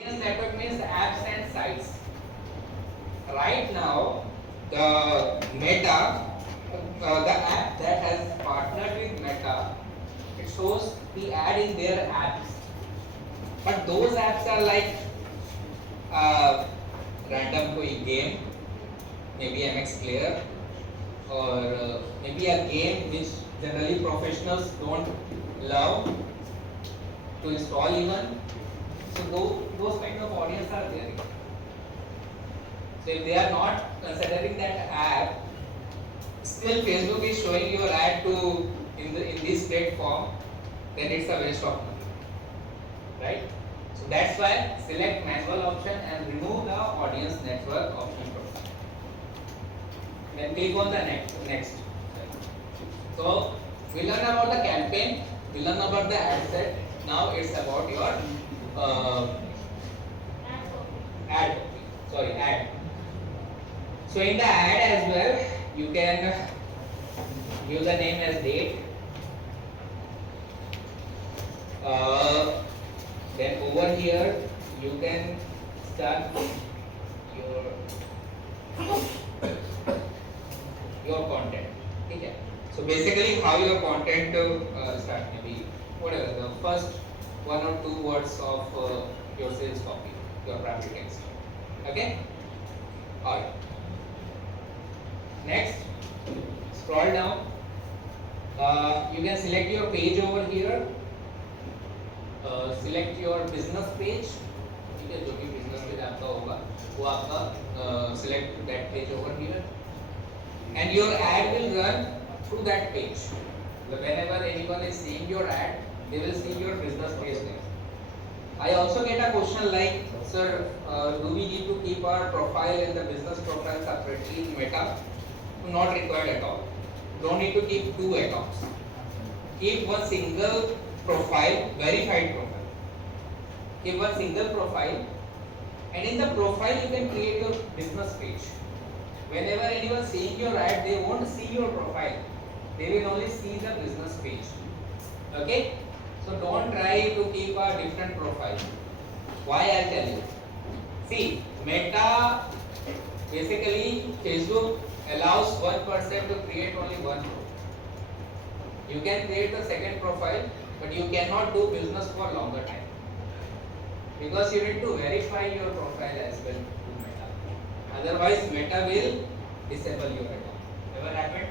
network means apps and sites. Right now, the Meta, the app that has partnered with Meta, it shows the ad in their apps. But those apps are like random koi game, maybe MX Player, or maybe a game which generally professionals don't love to install even. So those kind of audience are there. So if they are not considering that app, still Facebook is showing your ad to in this platform, then it's a waste of money, right? So that's why select manual option and remove the audience network option from. Then click on the next. So we learn about the campaign, we learn about the ad set. Now it's about your ad. Sorry, ad. So in the ad as well, you can give the name as date. Then over here you can start your content. Okay. So basically, how your content start, maybe whatever the first one or two words of your sales copy, your primary text. Okay. All right. Next, scroll down. You can select your page over here. Select your business page. ठीक है, जो भी business page आपका होगा, वो आपका select that page over here, and your ad will run through that page. Whenever anyone is seeing your ad, they will see your business page there. I also get a question like, sir, do we need to keep our profile and the business profile separately in Meta? Not required at all. Don't need to keep two accounts. Keep one single profile, verified profile. Keep one single profile, and in the profile you can create your business page. Whenever anyone seeing your ad, they won't see your profile. They will only see the business page. Okay? So don't try to keep a different profile. Why? I'll tell you. See, Meta, basically Facebook allows one person to create only one profile. You can create the second profile, but you cannot do business for longer time, because you need to verify your profile as well to Meta. Otherwise, Meta will disable your account. Ever happened?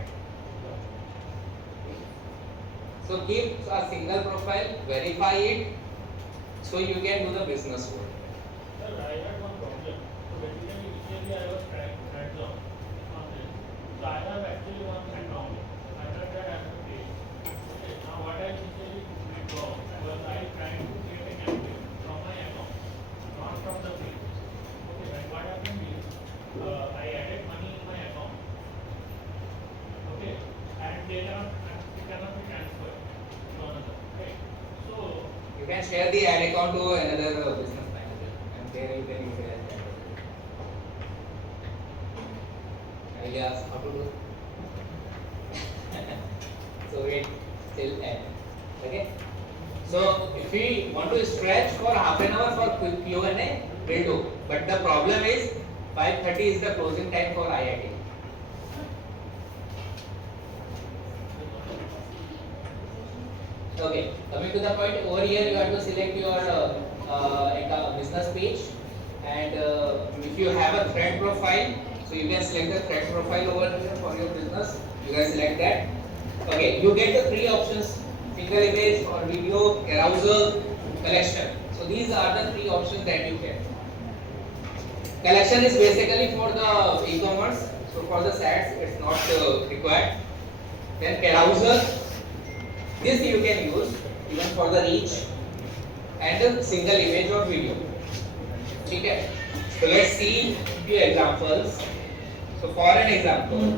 So keep a single profile, verify it, so you can do the business work. Sir, I had one problem. So basically, initially I was trying hands-on on this. So I have actually one account. Under that I have to pay. Okay. Now what I initially did was I tried to create a campaign from my account, not from the page. Okay. And what happened is I added money in my account. Okay. And it cannot be transferred to another. Okay. So You can share the ad account to another business manager, and there you can utilize that. Ideas how to do? So wait till end. Okay. So if we want to stretch for half an hour for quick Q&A, we'll do. But the problem is 5:30 is the closing time for IIT. Okay, coming to the point, over here you have to select your business page, and if you have a thread profile, so you can select the thread profile over here for your business. You can select that. Okay, you get the three options: single image or video, carousel, collection. So these are the three options that you get. Collection is basically for the e-commerce, so for the SaaS it's not required. Then carousel, this you can use even for the reach, and a single image or video. Okay. So let's see few examples. So for an example,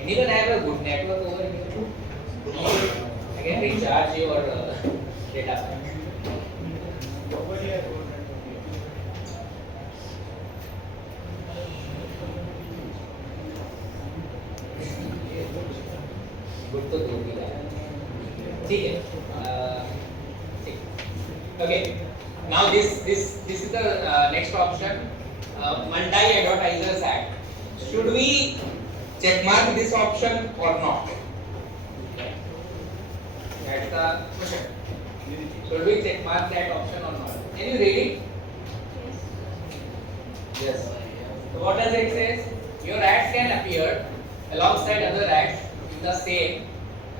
anyone have a good network over here? I can recharge your data pack. nobody has told that. Good तो दूर भी रहा है. ठीक है. Okay. Now this is the next option. Multi-advertisers ad. Should we check mark this option or not? That's the question. Should we check mark that option or not? Can you read it? Yes. So what does it say? Your ads can appear alongside other ads in the same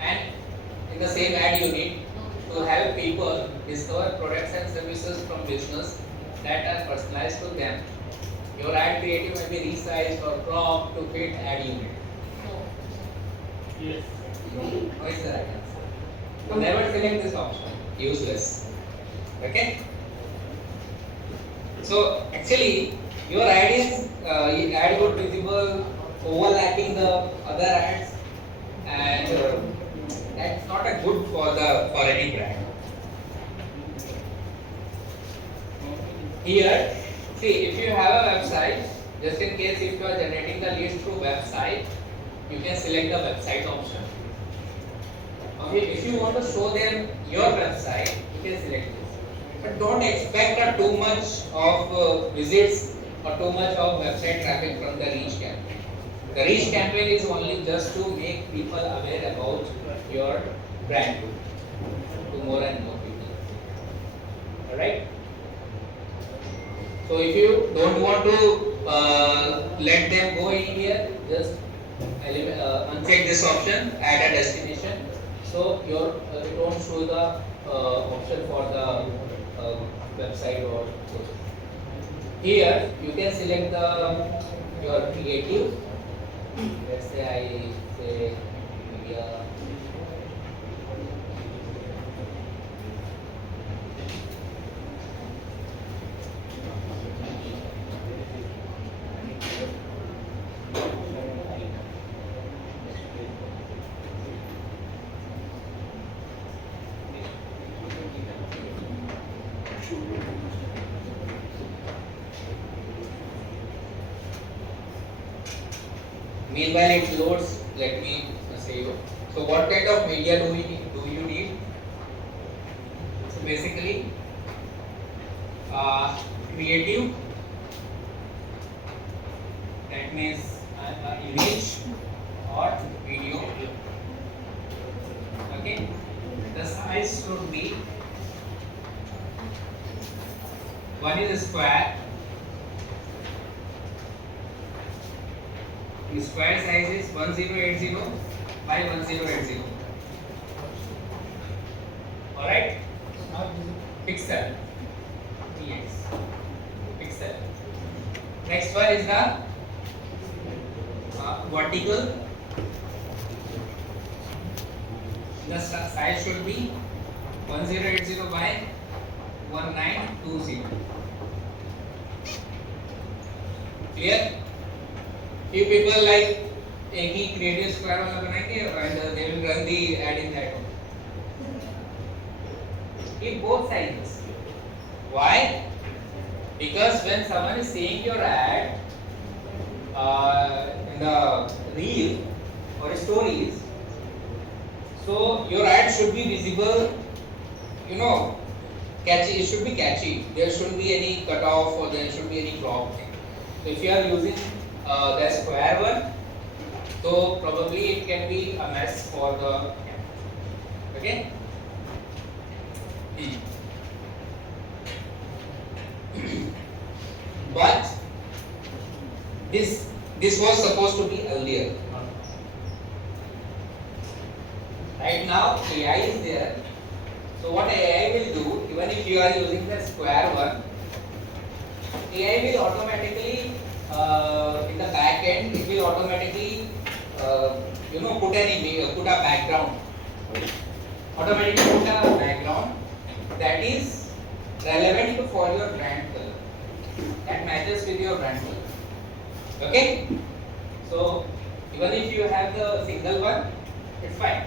ad unit to help people discover products and services from business that are personalized to them. Your ad creative may be resized or cropped to fit ad unit. Yes. What is the right answer? So never select this option. Useless. Okay? So actually your ad would visible overlapping the other ads, and that's not a good for any brand. Here, see, if you have a website, just in case if you are generating the leads through website, you can select the website option. Okay, if you want to show them your website, you can select this. But don't expect too much of visits or too much of website traffic from the reach campaign. The reach campaign is only just to make people aware about your brand to more and more people. Alright? So if you don't want to let them go in here, just uncheck this option, add a destination. So your you don't show the option for the website or here you can select your creative. Let's say I say media. Meanwhile it loads, let me say you. So what kind of media do you need? So basically creative, that means image or video. Okay, the size should be, one is a square. The square size is 1080 by 1080. Alright? Pixel. Yes. Pixel. Next one is the vertical. The size should be 1080 by 1920. Clear? Few people like एक ही creative square वाला बनाएंगे and they will run the ad in that one. In both sizes. Why? Because when someone is seeing your ad in the reel or stories, so your ad should be visible, catchy. It should be catchy. There shouldn't be any cut off or there should be any crop thing. So if you are using the square one, so probably it can be a mess for the camera. Okay? But this was supposed to be earlier. Right now AI is there. So what AI will do, even if you are using the square one, AI will automatically in the back end, it will automatically put a background. Automatically put a background that is relevant for your brand color, that matches with your brand color. Okay? So even if you have the single one, it's fine.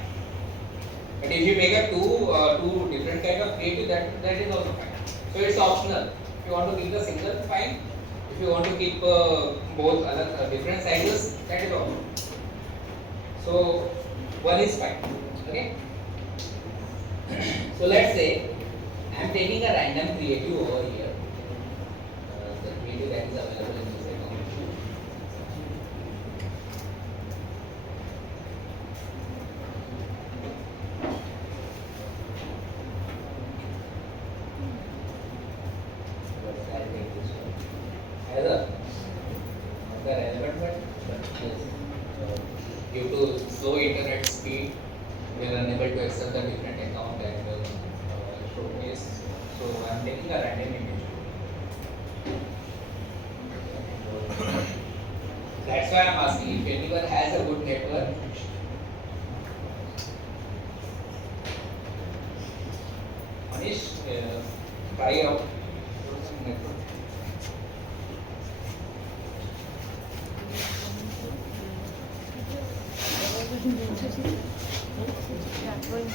But if you make a two different kind of creative, that is also fine. So it's optional. If you want to keep the single, fine. If you want to keep both other different sizes, that is also. So one is fine. Okay. So let's say I'm taking a random creative over here. The creative that is available in this account. But I'll take this one. As a not the relevant but yes, due to slow internet speed, we are unable to access the different account and showcase. So I'm taking a random image. That's why I'm asking if anyone has a good network. Manish, try out network. Yeah, going.